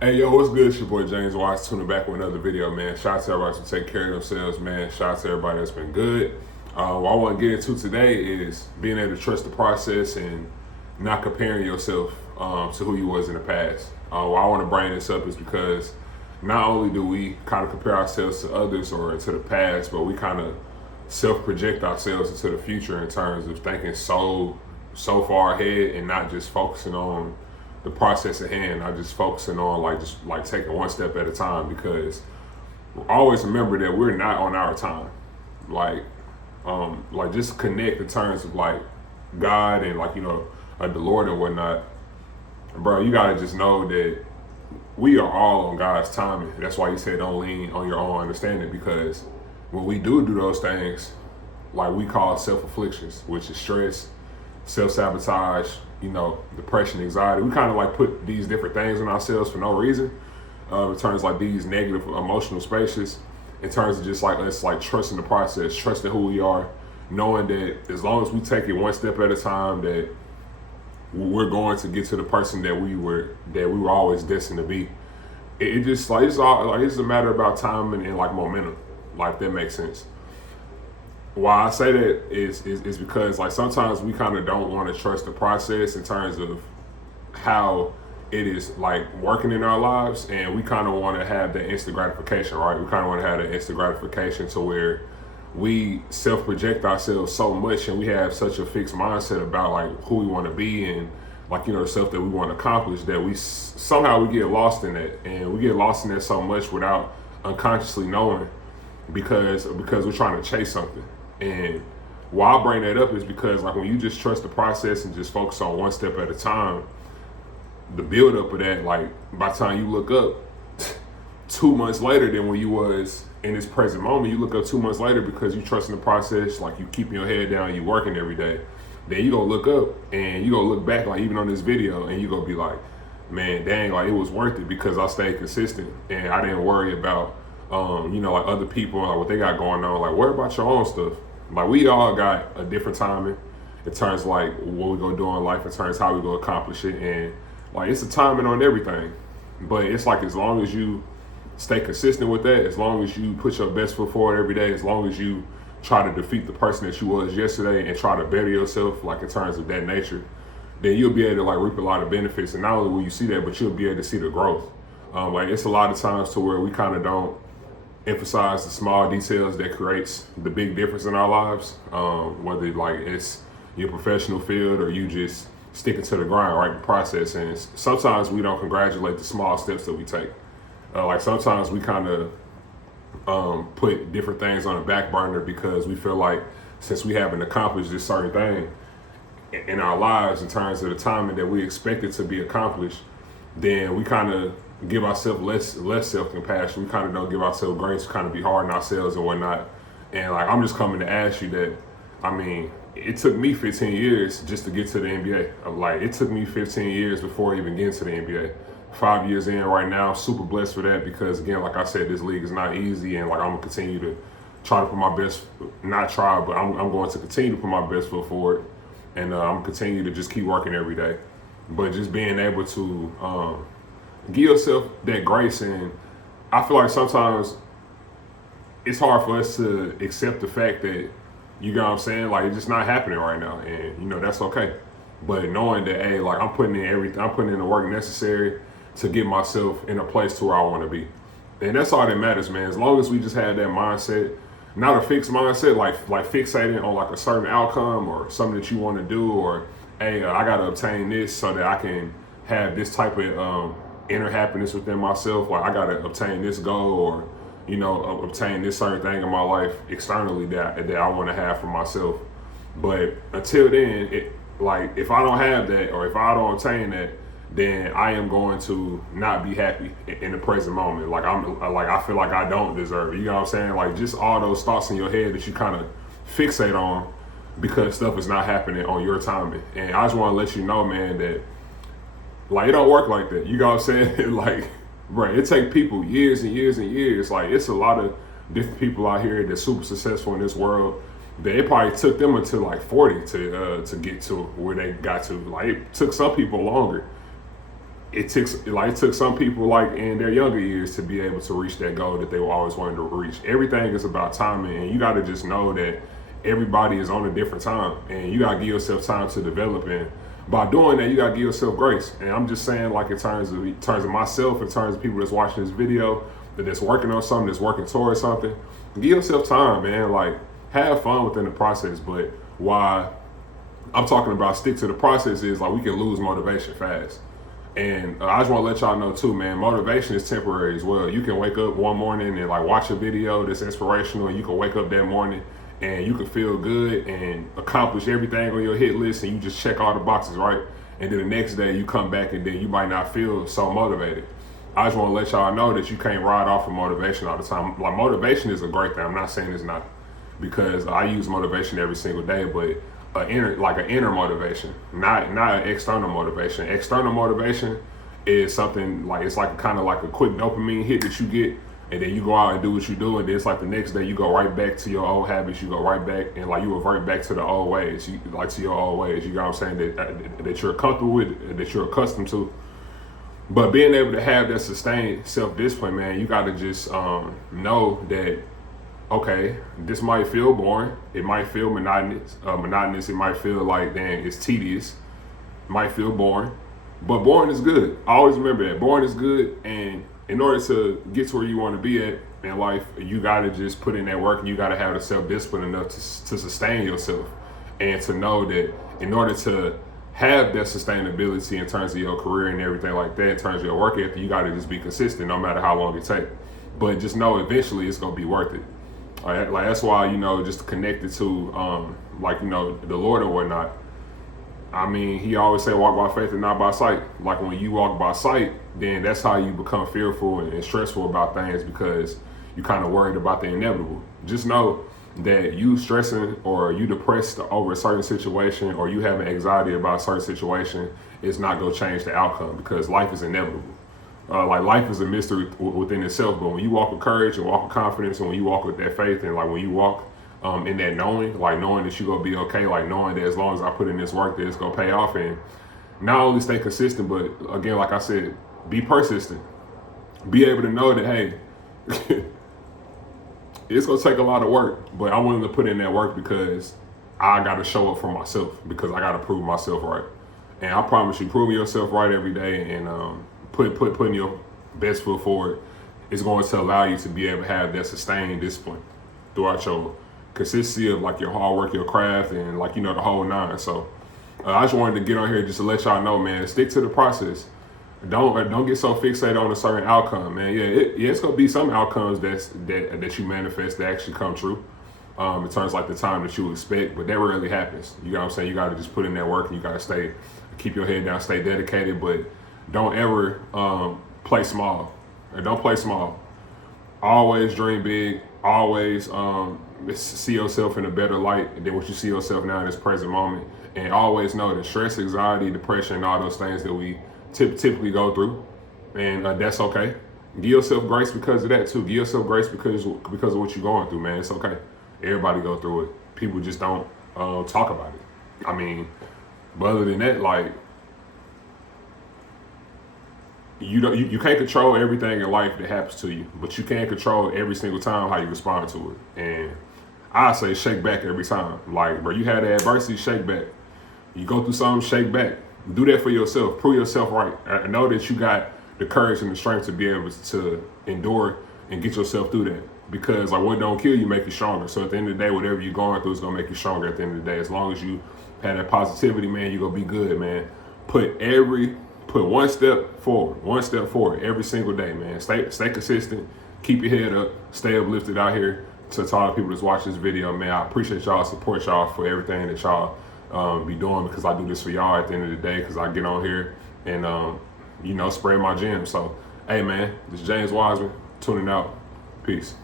Hey, yo, what's good? It's your boy James Watts tuning back with another video, man. Shout out to everybody who take care of themselves, man. Shout out to everybody that's been good. What I want to get into today is being able to trust the process and not comparing yourself to who you was in the past. Why I want to bring this up is because not only do we kind of compare ourselves to others or to the past, but we kind of self-project ourselves into the future in terms of thinking so far ahead and not just focusing on the process at hand. Not just focusing on just taking one step at a time, because always remember that we're not on our time. Like just connect in terms of like God and the Lord and whatnot, bro. You gotta just know that we are all on God's timing. That's why He said don't lean on your own understanding, because when we do those things, like we call self-afflictions, which is stress, self-sabotage, depression, anxiety. We kind of like put these different things on ourselves for no reason. In terms like these negative emotional spaces, in terms of just like us like trusting the process, trusting who we are, knowing that as long as we take it one step at a time, that we're going to get to the person that we were always destined to be. It just like it's a matter about time and like momentum. Like, if that makes sense. Why I say that is because like sometimes we kind of don't want to trust the process in terms of how it is like working in our lives, and we kind of want to have that instant gratification, right? We kind of want to have that instant gratification to where we self-project ourselves so much and we have such a fixed mindset about like who we want to be and the stuff that we want to accomplish, that somehow we get lost in that, and we get lost in that so much without unconsciously knowing, because we're trying to chase something. And why I bring that up is because like when you just trust the process and just focus on one step at a time, the build up of that, like by the time you look up 2 months later than when you was in this present moment, you look up 2 months later because you trust in the process, like you keeping your head down, you working every day. Then you gonna look up and you gonna look back, like even on this video, and you gonna be like, man, dang, like it was worth it because I stayed consistent and I didn't worry about like other people, like what they got going on. Like, worry about your own stuff. Like, we all got a different timing in terms of like what we gonna do in life, in terms of how we gonna accomplish it, and like it's a timing on everything. But it's like as long as you stay consistent with that, as long as you put your best foot forward every day, as long as you try to defeat the person that you was yesterday and try to better yourself, like in terms of that nature, then you'll be able to like reap a lot of benefits. And not only will you see that, but you'll be able to see the growth. Like it's a lot of times to where we kind of don't emphasize the small details that creates the big difference in our lives, whether like it's your professional field or you just sticking to the grind, right? The process. And sometimes we don't congratulate the small steps that we take. Like sometimes we kind of put different things on the back burner because we feel like since we haven't accomplished this certain thing in our lives in terms of the timing that we expect it to be accomplished, then we kind of give ourselves less self-compassion. We kind of don't give ourselves grace, kind of be hard on ourselves and whatnot. And like, I'm just coming to ask you that, I mean, it took me 15 years just to get to the NBA. Like, it took me 15 years before even getting to the NBA. 5 years in right now, super blessed for that, because again, like I said, this league is not easy, and like I'm gonna continue to try to put my best, not try, but I'm going to continue to put my best foot forward, and I'm gonna continue to just keep working every day. But just being able to give yourself that grace. And I feel like sometimes it's hard for us to accept the fact that, you know what I'm saying, like it's just not happening right now, and that's okay. But knowing that, hey, like I'm putting in everything, I'm putting in the work necessary to get myself in a place to where I want to be, and that's all that matters, man. As long as we just have that mindset, not a fixed mindset, like fixating on like a certain outcome or something that you want to do, or hey, I gotta obtain this so that I can have this type of inner happiness within myself. Like I gotta obtain this goal, or obtain this certain thing in my life externally that I want to have for myself. But until then, like if I don't have that, or if I don't obtain that, then I am going to not be happy in the present moment. Like I feel like I don't deserve it. You know what I'm saying? Like just all those thoughts in your head that you kind of fixate on because stuff is not happening on your timing. And I just want to let you know, man, that like it don't work like that. You know what I'm saying? Like, bro, it take people years and years and years. Like it's a lot of different people out here that's super successful in this world that it probably took them until like 40 to get to where they got to. Like it took some people longer. it took some people like in their younger years to be able to reach that goal that they were always wanting to reach. Everything is about timing, and you got to just know that everybody is on a different time, and you got to give yourself time to develop. And by doing that, you got to give yourself grace. And I'm just saying, like in terms of myself, in terms of people that's watching this video, that's working on something, that's working towards something, give yourself time, man. Like, have fun within the process. But why I'm talking about stick to the process is like we can lose motivation fast. And I just want to let y'all know too, man, motivation is temporary as well. You can wake up one morning and like watch a video that's inspirational, and you can wake up that morning and you can feel good and accomplish everything on your hit list, and you just check all the boxes, right? And then the next day you come back and then you might not feel so motivated. I just want to let y'all know that you can't ride off of motivation all the time. Like, motivation is a great thing. I'm not saying it's not, because I use motivation every single day, but an inner motivation, not an external motivation. External motivation is something like, it's like kind of like a quick dopamine hit that you get, and then you go out and do what you do, and then it's like the next day you go right back to your old habits. You go right back and like you revert back to the old ways, to your old ways. You know what I'm saying, that you're comfortable with, that you're accustomed to. But being able to have that sustained self-discipline, man, you got to just know that, okay, this might feel boring. It might feel monotonous. It might feel like, dang, it's tedious. It might feel boring. But boring is good. I always remember that. Boring is good. And in order to get to where you want to be at in life, you got to just put in that work, and you got to have the self-discipline enough to sustain yourself, and to know that in order to have that sustainability in terms of your career and everything like that, in terms of your work ethic, you got to just be consistent no matter how long it takes. But just know eventually it's going to be worth it. All right? Like, that's why, just connected to, the Lord or whatnot. I mean, he always say walk by faith and not by sight. Like, when you walk by sight, then that's how you become fearful and stressful about things, because you're kind of worried about the inevitable. Just know that you stressing or you depressed over a certain situation, or you having anxiety about a certain situation, is not going to change the outcome, because life is inevitable. Like, life is a mystery within itself, but when you walk with courage and walk with confidence, and when you walk with that faith, and like when you walk in that knowing that you're going to be okay, like knowing that as long as I put in this work, that it's going to pay off, and not only stay consistent, but again, like I said, be persistent. Be able to know that, hey, it's going to take a lot of work, but I'm willing to put in that work because I got to show up for myself, because I got to prove myself right. And I promise you, proving yourself right every day, and putting your best foot forward is going to allow you to be able to have that sustained discipline throughout your consistency of like your hard work, your craft, and like, the whole nine. So I just wanted to get on here just to let y'all know, man, stick to the process. Don't get so fixated on a certain outcome, man. It's gonna be some outcomes that you manifest that actually come true. In terms of like the time that you expect, but that rarely happens. You know what I'm saying? You gotta just put in that work, and you gotta keep your head down, stay dedicated, but don't ever play small. Don't play small. Always dream big. Always see yourself in a better light than what you see yourself now in this present moment. And always know that stress, anxiety, depression, and all those things that we typically go through, and that's okay. Give yourself grace because of that too. Give yourself grace because of what you're going through, man. It's okay. Everybody go through it. People just don't talk about it. I mean, but other than that, like, you can't control everything in life that happens to you, but you can control every single time how you respond to it. And I say shake back every time. Like, bro, you had the adversity, shake back. You go through something, shake back. Do that for yourself. Prove yourself right. I know that you got the courage and the strength to be able to endure and get yourself through that. Because like, what don't kill you make you stronger. So at the end of the day, whatever you're going through is gonna make you stronger at the end of the day. As long as you have that positivity, man, you're gonna be good, man. Put one step forward every single day, man. Stay consistent. Keep your head up. Stay uplifted out here. To all the people that's watching this video, man, I appreciate y'all, support y'all for everything that y'all be doing, because I do this for y'all at the end of the day, because I get on here and spread my gems. So hey, man, this is James Wiseman tuning out. Peace.